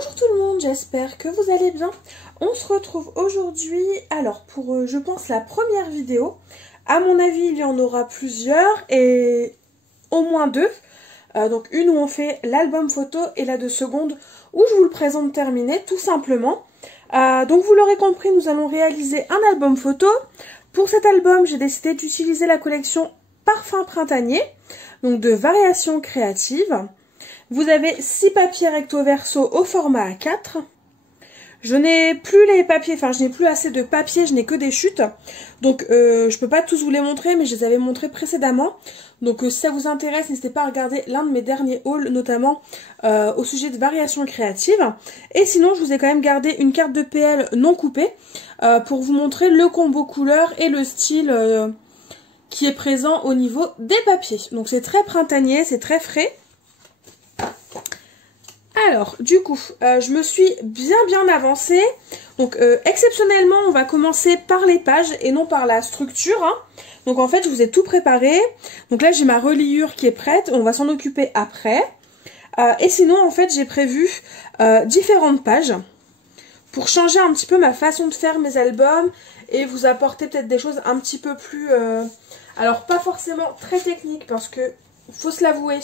Bonjour tout le monde, j'espère que vous allez bien. On se retrouve aujourd'hui, alors pour je pense la première vidéo. À mon avis il y en aura plusieurs et au moins deux. Donc une où on fait l'album photo et la de seconde où je vous le présente terminé tout simplement. Donc vous l'aurez compris, nous allons réaliser un album photo. Pour cet album j'ai décidé d'utiliser la collection Parfum Printanier, donc de Variations Créatives. Vous avez 6 papiers recto verso au format A4. Je n'ai plus les papiers, enfin je n'ai plus assez de papier, je n'ai que des chutes. Donc je peux pas tous vous les montrer, mais je les avais montrés précédemment. Donc si ça vous intéresse, n'hésitez pas à regarder l'un de mes derniers hauls, notamment au sujet de variations créatives. Et sinon, je vous ai quand même gardé une carte de PL non coupée pour vous montrer le combo couleur et le style qui est présent au niveau des papiers. Donc c'est très printanier, c'est très frais. Alors, du coup, je me suis bien avancée. Donc, exceptionnellement, on va commencer par les pages et non par la structure. Hein. Donc, en fait, je vous ai tout préparé. Donc là, j'ai ma reliure qui est prête. On va s'en occuper après. Et sinon, en fait, j'ai prévu différentes pages pour changer un petit peu ma façon de faire mes albums et vous apporter peut-être des choses un petit peu plus... alors, pas forcément très techniques parce que, faut se l'avouer,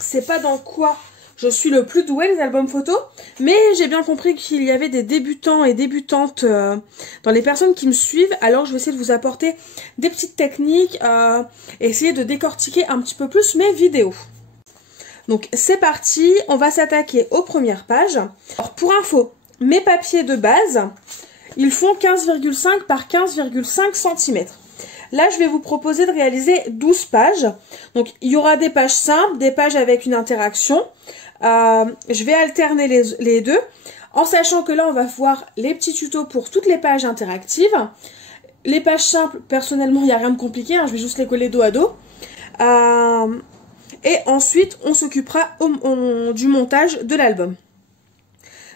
c'est pas dans quoi je suis le plus douée, les albums photos, mais j'ai bien compris qu'il y avait des débutants et débutantes dans les personnes qui me suivent, alors je vais essayer de vous apporter des petites techniques, essayer de décortiquer un petit peu plus mes vidéos. Donc c'est parti, on va s'attaquer aux premières pages. Alors pour info, mes papiers de base, ils font 15,5 par 15,5 cm. Là, je vais vous proposer de réaliser 12 pages. Donc, il y aura des pages simples, des pages avec une interaction. Je vais alterner les deux, en sachant que là, on va voir les petits tutos pour toutes les pages interactives. Les pages simples, personnellement, il n'y a rien de compliqué. Hein, je vais juste les coller dos à dos. Et ensuite, on s'occupera du montage de l'album.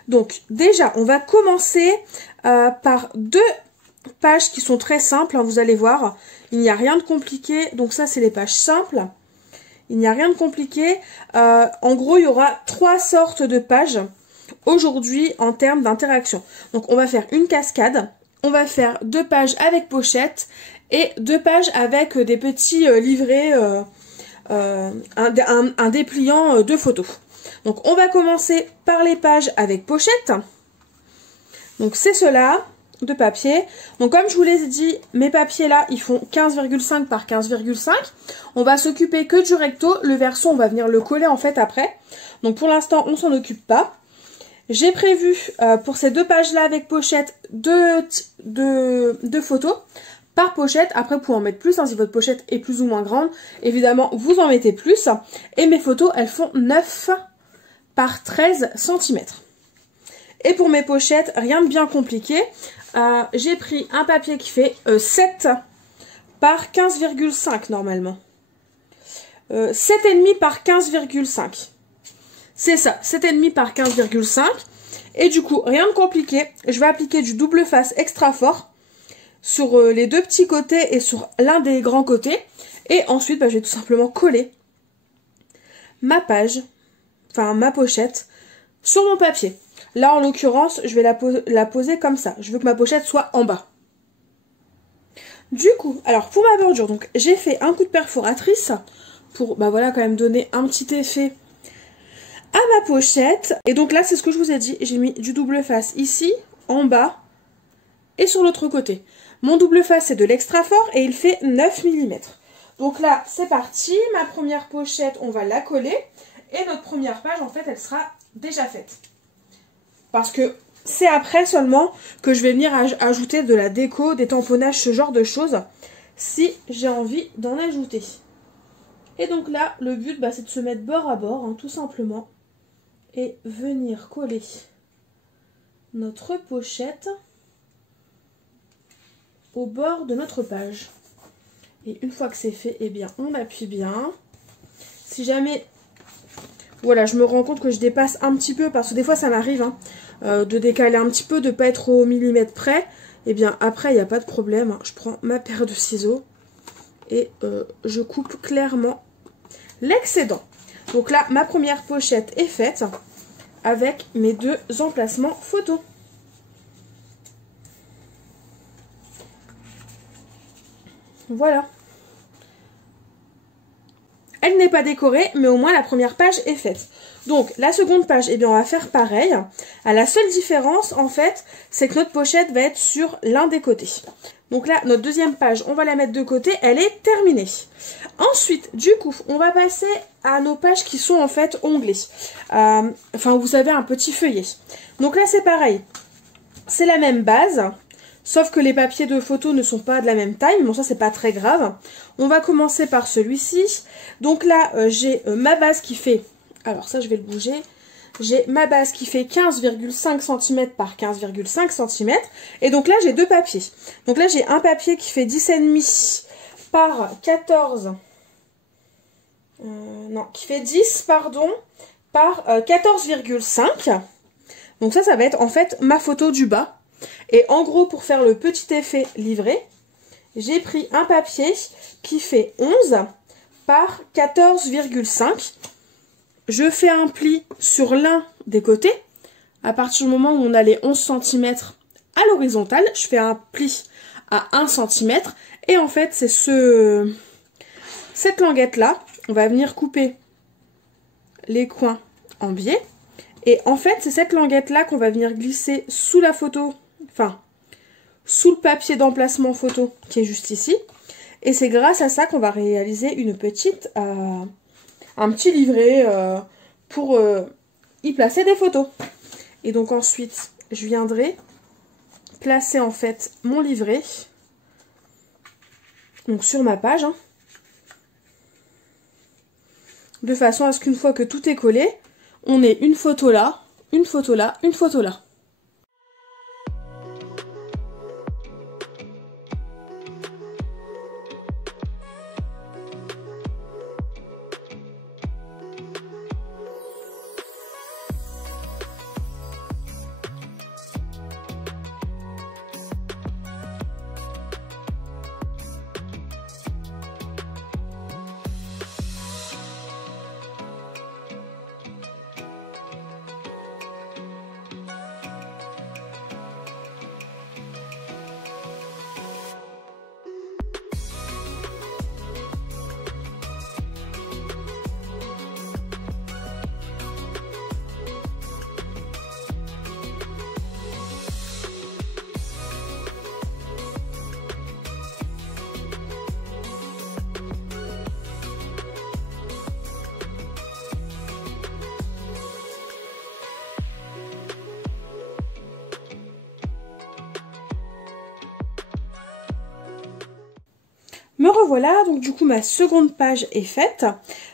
Donc, déjà, on va commencer par deux pages qui sont très simples, hein, vous allez voir, il n'y a rien de compliqué. Donc ça c'est les pages simples, il n'y a rien de compliqué. En gros il y aura 3 sortes de pages aujourd'hui en termes d'interaction. Donc on va faire une cascade, on va faire 2 pages avec pochette et 2 pages avec des petits livrets, un dépliant de photos. Donc on va commencer par les pages avec pochette. Donc c'est cela de papier. Donc comme je vous l'ai dit, mes papiers là ils font 15,5 par 15,5. On va s'occuper que du recto, le verso on va venir le coller en fait après. Donc pour l'instant on s'en occupe pas. J'ai prévu pour ces 2 pages là avec pochette deux photos par pochette. Après vous pouvez en mettre plus, hein, si votre pochette est plus ou moins grande, évidemment vous en mettez plus. Et mes photos elles font 9 par 13 cm. Et pour mes pochettes, rien de bien compliqué. J'ai pris un papier qui fait 7 par 15,5 normalement. 7,5 par 15,5. C'est ça, 7,5 par 15,5. Et du coup, rien de compliqué. Je vais appliquer du double face extra fort sur les 2 petits côtés et sur l'un des grands côtés. Et ensuite, je vais tout simplement coller ma page, enfin ma pochette, sur mon papier. Là, en l'occurrence, je vais la poser comme ça. Je veux que ma pochette soit en bas. Du coup, alors pour ma bordure, donc j'ai fait un coup de perforatrice pour, voilà, quand même donner un petit effet à ma pochette. Et donc là, c'est ce que je vous ai dit. J'ai mis du double face ici, en bas et sur l'autre côté. Mon double face, c'est de l'extra fort et il fait 9 mm. Donc là, c'est parti. Ma première pochette, on va la coller. Et notre première page, en fait, elle sera déjà faite. Parce que c'est après seulement que je vais venir ajouter de la déco, des tamponnages, ce genre de choses, si j'ai envie d'en ajouter. Et donc là, le but, c'est de se mettre bord à bord, hein, tout simplement, et venir coller notre pochette au bord de notre page. Et une fois que c'est fait, eh bien, on appuie bien. Si jamais... Voilà, je me rends compte que je dépasse un petit peu, parce que des fois ça m'arrive hein, de décaler un petit peu, de pas être au millimètre près. Et bien après, il n'y a pas de problème. Hein. Je prends ma paire de ciseaux et je coupe clairement l'excédent. Donc là, ma première pochette est faite avec mes deux emplacements photos. Voilà. Elle n'est pas décorée, mais au moins la première page est faite. Donc, la seconde page, eh bien, on va faire pareil. À la seule différence, en fait, c'est que notre pochette va être sur l'un des côtés. Donc là, notre deuxième page, on va la mettre de côté, elle est terminée. Ensuite, du coup, on va passer à nos pages qui sont en fait onglées. Enfin, vous avez un petit feuillet. Donc là, c'est pareil. C'est la même base. Sauf que les papiers de photo ne sont pas de la même taille. Bon, ça, c'est pas très grave. On va commencer par celui-ci. Donc là, j'ai ma base qui fait... Alors ça, je vais le bouger. J'ai ma base qui fait 15,5 cm par 15,5 cm. Et donc là, j'ai deux papiers. Donc là, j'ai un papier qui fait 10,5 par 14... non, qui fait 10, pardon, par 14,5. Donc ça va être en fait ma photo du bas. Et en gros, pour faire le petit effet livré, j'ai pris un papier qui fait 11 par 14,5. Je fais un pli sur l'un des côtés. À partir du moment où on a les 11 cm à l'horizontale, je fais un pli à 1 cm. Et en fait, c'est cette languette-là. On va venir couper les coins en biais. Et en fait, c'est cette languette-là qu'on va venir glisser sous la photo, enfin, sous le papier d'emplacement photo qui est juste ici. Et c'est grâce à ça qu'on va réaliser une petite, un petit livret pour y placer des photos. Et donc ensuite, je viendrai placer en fait mon livret, donc sur ma page, hein, de façon à ce qu'une fois que tout est collé, on ait une photo là, une photo là, une photo là. Me revoilà, donc du coup ma seconde page est faite.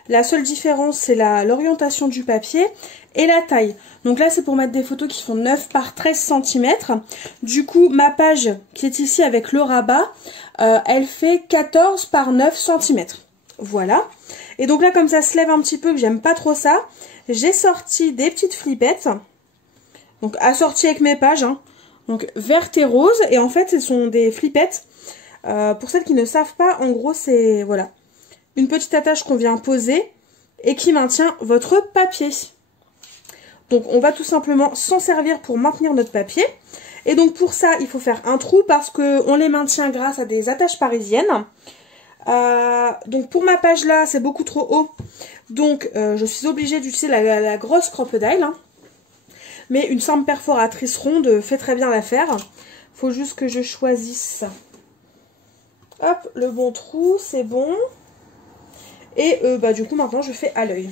La seule différence c'est l'orientation du papier et la taille. Donc là c'est pour mettre des photos qui font 9 par 13 cm. Du coup ma page qui est ici avec le rabat, elle fait 14 par 9 cm. Voilà. Et donc là comme ça se lève un petit peu, que j'aime pas trop ça, j'ai sorti des petites flippettes. Donc assorties avec mes pages, hein. Donc verte et rose. Et en fait ce sont des flippettes. Pour celles qui ne savent pas, en gros c'est voilà, une petite attache qu'on vient poser et qui maintient votre papier. Donc on va tout simplement s'en servir pour maintenir notre papier. Et donc pour ça il faut faire un trou parce qu'on les maintient grâce à des attaches parisiennes. Donc pour ma page là c'est beaucoup trop haut. Donc je suis obligée d'utiliser la grosse crocodile. Hein. Mais une simple perforatrice ronde fait très bien l'affaire. Faut juste que je choisisse... Hop, le bon trou, c'est bon. Et du coup, maintenant, je fais à l'œil.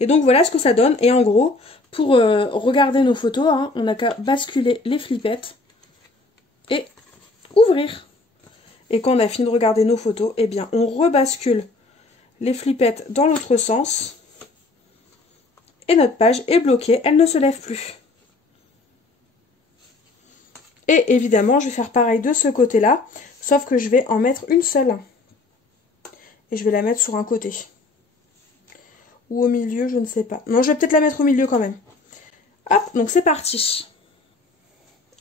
Et donc voilà ce que ça donne. Et en gros, pour regarder nos photos, hein, on n'a qu'à basculer les flippettes et ouvrir. Et quand on a fini de regarder nos photos, eh bien on rebascule les flippettes dans l'autre sens. Et notre page est bloquée, elle ne se lève plus. Et évidemment, je vais faire pareil de ce côté-là, sauf que je vais en mettre une seule. Et je vais la mettre sur un côté. Ou au milieu, je ne sais pas. Non, je vais peut-être la mettre au milieu quand même. Hop, donc c'est parti.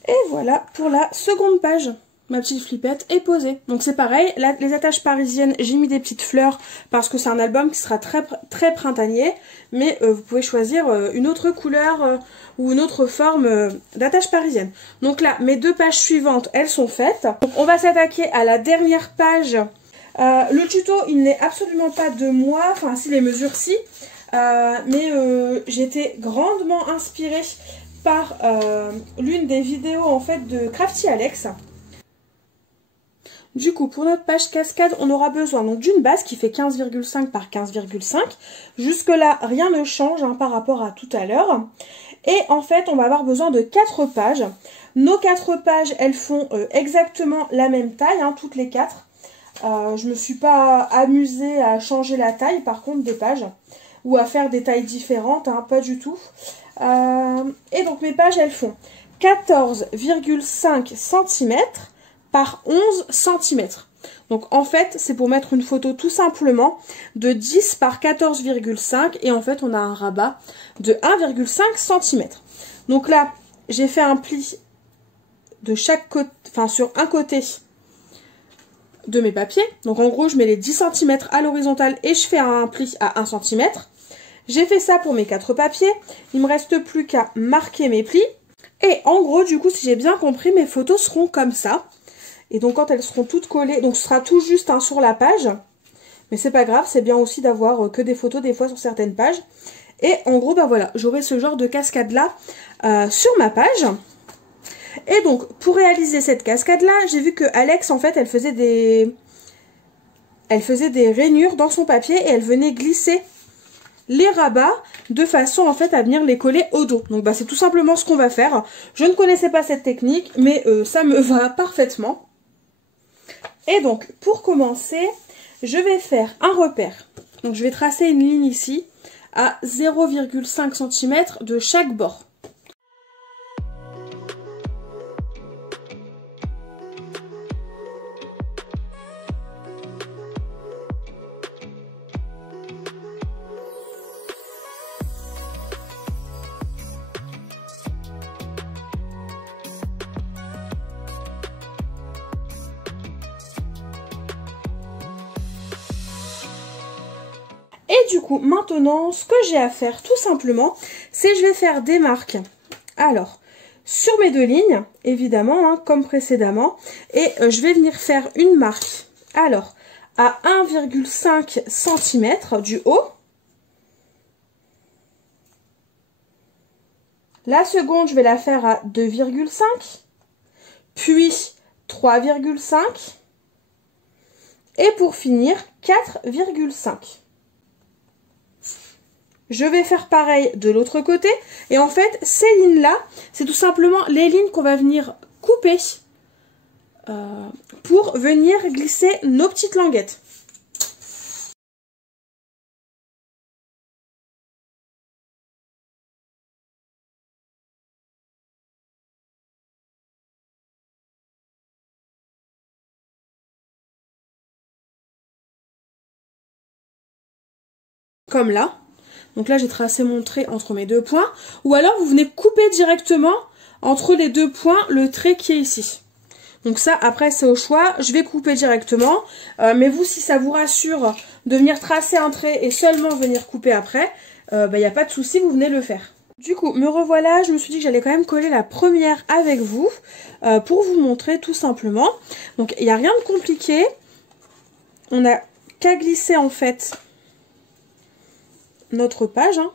Et voilà pour la seconde page. Ma petite flippette est posée. Donc c'est pareil, les attaches parisiennes, j'ai mis des petites fleurs parce que c'est un album qui sera très printanier. Mais vous pouvez choisir une autre couleur ou une autre forme d'attache parisienne. Donc là, mes deux pages suivantes, elles sont faites. Donc on va s'attaquer à la dernière page. Le tuto, il n'est absolument pas de moi, enfin si les mesures si. Mais j'ai été grandement inspirée par l'une des vidéos en fait de Crafty Alex. Du coup, pour notre page cascade, on aura besoin donc d'une base qui fait 15,5 par 15,5. Jusque là, rien ne change hein, par rapport à tout à l'heure. Et en fait, on va avoir besoin de 4 pages. Nos 4 pages, elles font exactement la même taille, hein, toutes les 4. Je me suis pas amusée à changer la taille, par contre, des pages. Ou à faire des tailles différentes, hein, pas du tout. Et donc, mes pages, elles font 14,5 cm par 11 cm. Donc en fait, c'est pour mettre une photo tout simplement de 10 par 14,5 et en fait, on a un rabat de 1,5 cm. Donc là, j'ai fait un pli de chaque côté, enfin sur un côté de mes papiers. Donc en gros, je mets les 10 cm à l'horizontale et je fais un pli à 1 cm. J'ai fait ça pour mes 4 papiers. Il me reste plus qu'à marquer mes plis. Et en gros, du coup, si j'ai bien compris, mes photos seront comme ça. Et donc quand elles seront toutes collées, donc ce sera tout juste hein, sur la page. Mais c'est pas grave, c'est bien aussi d'avoir que des photos des fois sur certaines pages. Et en gros, bah voilà, j'aurai ce genre de cascade là sur ma page. Et donc pour réaliser cette cascade là, j'ai vu que Alex en fait elle faisait des rainures dans son papier et elle venait glisser les rabats de façon en fait à venir les coller au dos. Donc bah c'est tout simplement ce qu'on va faire. Je ne connaissais pas cette technique mais ça me va parfaitement. Et donc pour commencer, je vais faire un repère. Donc je vais tracer une ligne ici à 0,5 cm de chaque bord. Et du coup, maintenant, ce que j'ai à faire tout simplement, c'est que je vais faire des marques. Alors, sur mes deux lignes, évidemment, hein, comme précédemment, et je vais venir faire une marque. Alors, à 1,5 cm du haut. La seconde, je vais la faire à 2,5, puis 3,5, et pour finir, 4,5. Je vais faire pareil de l'autre côté. Et en fait, ces lignes-là, c'est tout simplement les lignes qu'on va venir couper pour venir glisser nos petites languettes. Comme là. Donc là, j'ai tracé mon trait entre mes deux points. Ou alors, vous venez couper directement entre les deux points le trait qui est ici. Donc ça, après, c'est au choix. Je vais couper directement. Mais vous, si ça vous rassure de venir tracer un trait et seulement venir couper après, il n'y a pas de souci, vous venez le faire. Du coup, me revoilà. Je me suis dit que j'allais quand même coller la première avec vous pour vous montrer tout simplement. Donc, il n'y a rien de compliqué. On n'a qu'à glisser en fait notre page hein,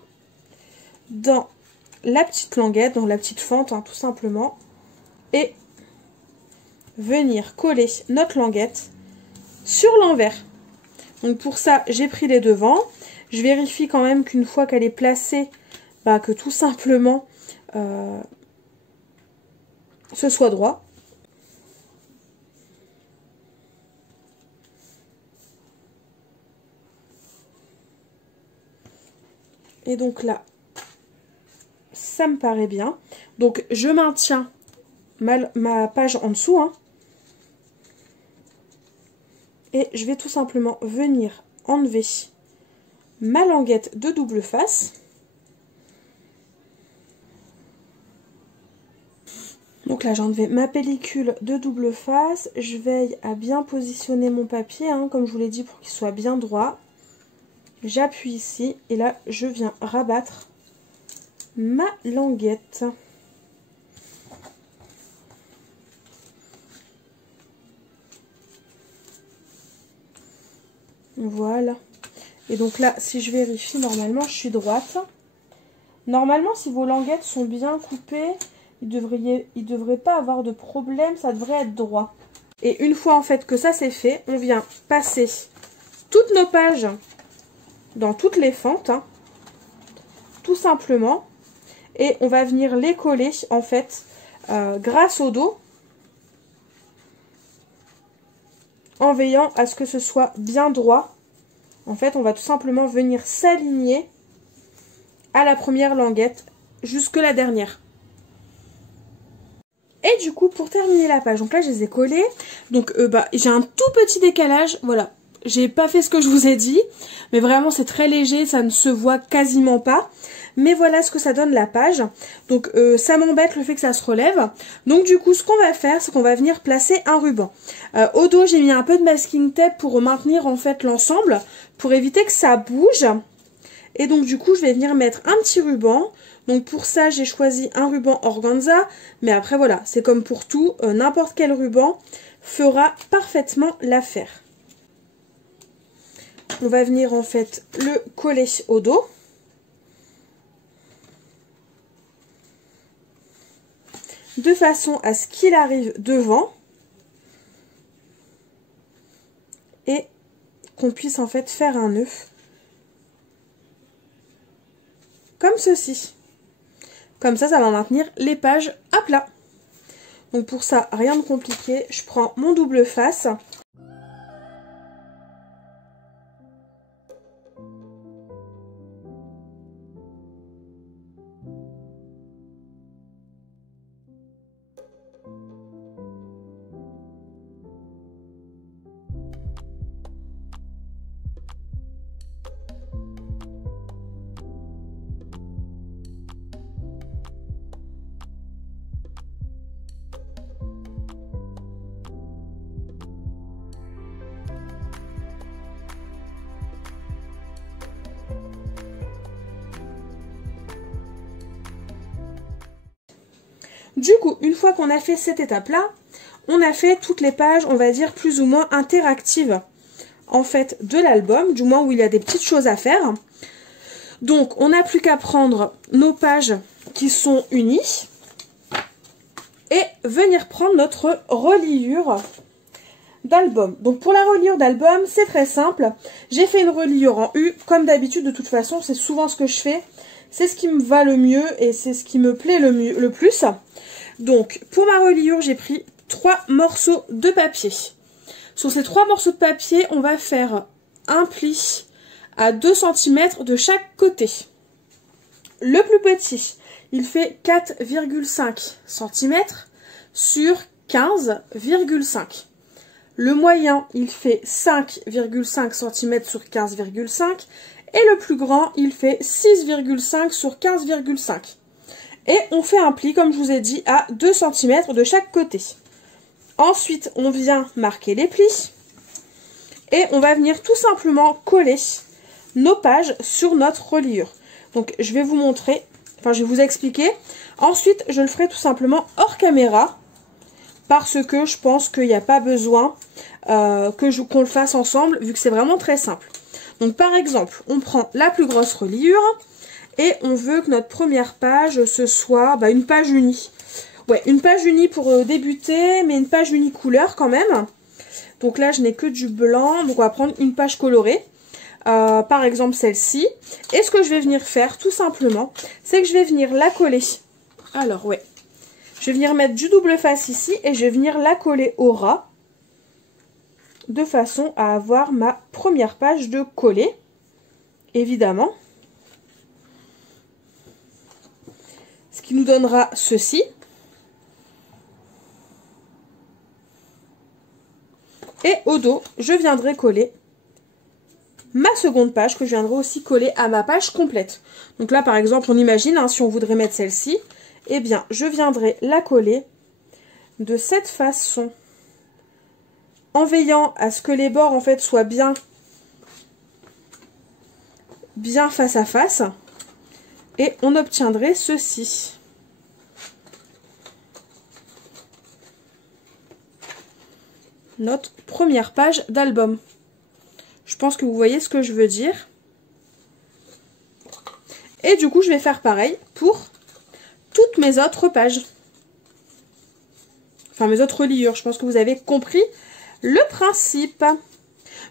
dans la petite languette, dans la petite fente hein, tout simplement, et venir coller notre languette sur l'envers. Donc pour ça j'ai pris les devants, Je vérifie quand même qu'une fois qu'elle est placée, bah, que tout simplement ce soit droit. Et donc là, ça me paraît bien. Donc je maintiens ma page en dessous, hein. Et je vais tout simplement venir enlever ma languette de double face. Donc là, j'ai enlevé ma pellicule de double face. Je veille à bien positionner mon papier, hein, comme je vous l'ai dit, pour qu'il soit bien droit. J'appuie ici et là, je viens rabattre ma languette. Voilà. Et donc là, si je vérifie, normalement, je suis droite. Normalement, si vos languettes sont bien coupées, il devrait pas avoir de problème, ça devrait être droit. Et une fois en fait que ça c'est fait, on vient passer toutes nos pages dans toutes les fentes, hein, tout simplement. Et on va venir les coller en fait grâce au dos, en veillant à ce que ce soit bien droit. En fait, on va tout simplement venir s'aligner à la première languette jusque la dernière. Et du coup, pour terminer la page, donc là, je les ai collées. Donc, j'ai un tout petit décalage. Voilà, j'ai pas fait ce que je vous ai dit. Mais vraiment, c'est très léger. Ça ne se voit quasiment pas. Mais voilà ce que ça donne la page. Donc, ça m'embête le fait que ça se relève. Donc, du coup, ce qu'on va faire, c'est qu'on va venir placer un ruban. Au dos, j'ai mis un peu de masking tape pour maintenir, en fait, l'ensemble. Pour éviter que ça bouge. Et donc, du coup, je vais venir mettre un petit ruban. Donc pour ça, j'ai choisi un ruban organza, mais après voilà, c'est comme pour tout, n'importe quel ruban fera parfaitement l'affaire. On va venir en fait le coller au dos. De façon à ce qu'il arrive devant. Et qu'on puisse en fait faire un nœud. Comme ceci. Comme ça, ça va maintenir les pages à plat. Donc pour ça, rien de compliqué. Je prends mon double face. Du coup, une fois qu'on a fait cette étape-là, on a fait toutes les pages, on va dire, plus ou moins interactives, en fait, de l'album, du moins où il y a des petites choses à faire. Donc, on n'a plus qu'à prendre nos pages qui sont unies et venir prendre notre reliure d'album. Donc, pour la reliure d'album, c'est très simple. J'ai fait une reliure en U, comme d'habitude, de toute façon, c'est souvent ce que je fais. C'est ce qui me va le mieux et c'est ce qui me plaît le plus. Donc, pour ma reliure, j'ai pris 3 morceaux de papier. Sur ces 3 morceaux de papier, on va faire un pli à 2 cm de chaque côté. Le plus petit, il fait 4,5 cm sur 15,5. Le moyen, il fait 5,5 cm sur 15,5. Et le plus grand, il fait 6,5 sur 15,5. Et on fait un pli, comme je vous ai dit, à 2 cm de chaque côté. Ensuite, on vient marquer les plis. Et on va venir tout simplement coller nos pages sur notre reliure. Donc, je vais vous montrer, enfin, je vais vous expliquer. Ensuite, je le ferai tout simplement hors caméra. Parce que je pense qu'il n'y a pas besoin qu'on le fasse ensemble, vu que c'est vraiment très simple. Donc, par exemple, on prend la plus grosse reliure. Et on veut que notre première page, ce soit une page unie. Ouais, une page unie pour débuter, mais une page unie couleur quand même. Donc là, je n'ai que du blanc, donc on va prendre une page colorée. par exemple celle-ci. Et ce que je vais venir faire tout simplement, c'est que je vais venir la coller. Alors ouais, je vais venir mettre du double face ici et je vais venir la coller au ras. De façon à avoir ma première page de collé, évidemment. Ce qui nous donnera ceci. Et au dos, je viendrai coller ma seconde page que je viendrai aussi coller à ma page complète. Donc là, par exemple, on imagine, hein, si on voudrait mettre celle-ci, eh bien, je viendrai la coller de cette façon. En veillant à ce que les bords en fait soient bien face à face. Et on obtiendrait ceci. Notre première page d'album. Je pense que vous voyez ce que je veux dire. Et du coup, je vais faire pareil pour toutes mes autres pages. Enfin, mes autres reliures. Je pense que vous avez compris le principe.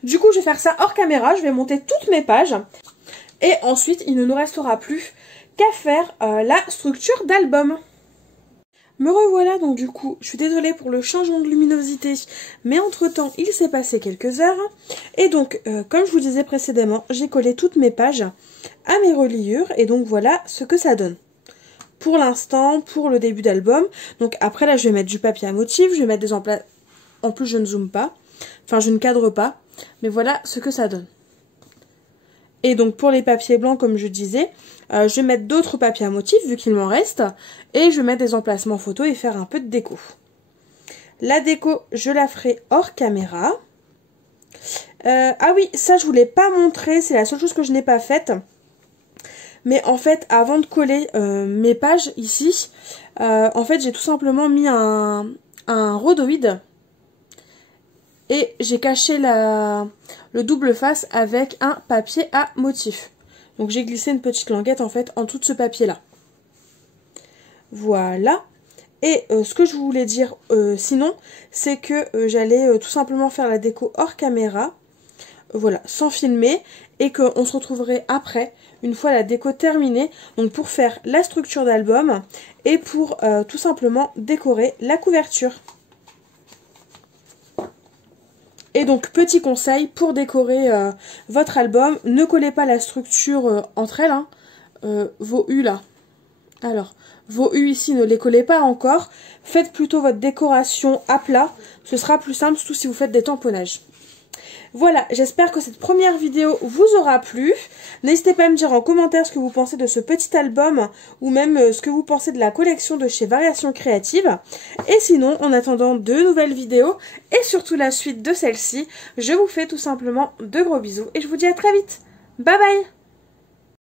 Du coup, je vais faire ça hors caméra. Je vais monter toutes mes pages. Et ensuite, il ne nous restera plus qu'à faire la structure d'album. Me revoilà, donc du coup, je suis désolée pour le changement de luminosité, mais entre-temps, il s'est passé quelques heures. Et donc, comme je vous disais précédemment, j'ai collé toutes mes pages à mes reliures. Et donc, voilà ce que ça donne. Pour l'instant, pour le début d'album. Donc, après, là, je vais mettre du papier à motif. Je vais mettre des emplats. En plus, je ne zoome pas. Enfin, je ne cadre pas. Mais voilà ce que ça donne. Et donc, pour les papiers blancs, comme je disais, je vais mettre d'autres papiers à motif, vu qu'il m'en reste. Et je vais mettre des emplacements photos et faire un peu de déco. La déco, je la ferai hors caméra. Ah oui, ça, je ne vous l'ai pas montré. C'est la seule chose que je n'ai pas faite. Mais en fait, avant de coller mes pages ici, en fait, j'ai tout simplement mis un rhodoïde. Et j'ai caché le double face avec un papier à motif. Donc j'ai glissé une petite languette en fait en dessous de ce papier là. Voilà. Et ce que je voulais dire sinon, c'est que j'allais tout simplement faire la déco hors caméra. Voilà, sans filmer. Et qu'on se retrouverait après, une fois la déco terminée. Donc pour faire la structure d'album et pour tout simplement décorer la couverture. Et donc, petit conseil, pour décorer votre album, ne collez pas la structure entre elles, hein, vos U là. Alors, vos U ici, ne les collez pas encore. Faites plutôt votre décoration à plat. Ce sera plus simple, surtout si vous faites des tamponnages. Voilà, j'espère que cette première vidéo vous aura plu. N'hésitez pas à me dire en commentaire ce que vous pensez de ce petit album ou même ce que vous pensez de la collection de chez Variations Créatives. Et sinon, en attendant de nouvelles vidéos et surtout la suite de celle-ci, je vous fais tout simplement de gros bisous et je vous dis à très vite. Bye bye!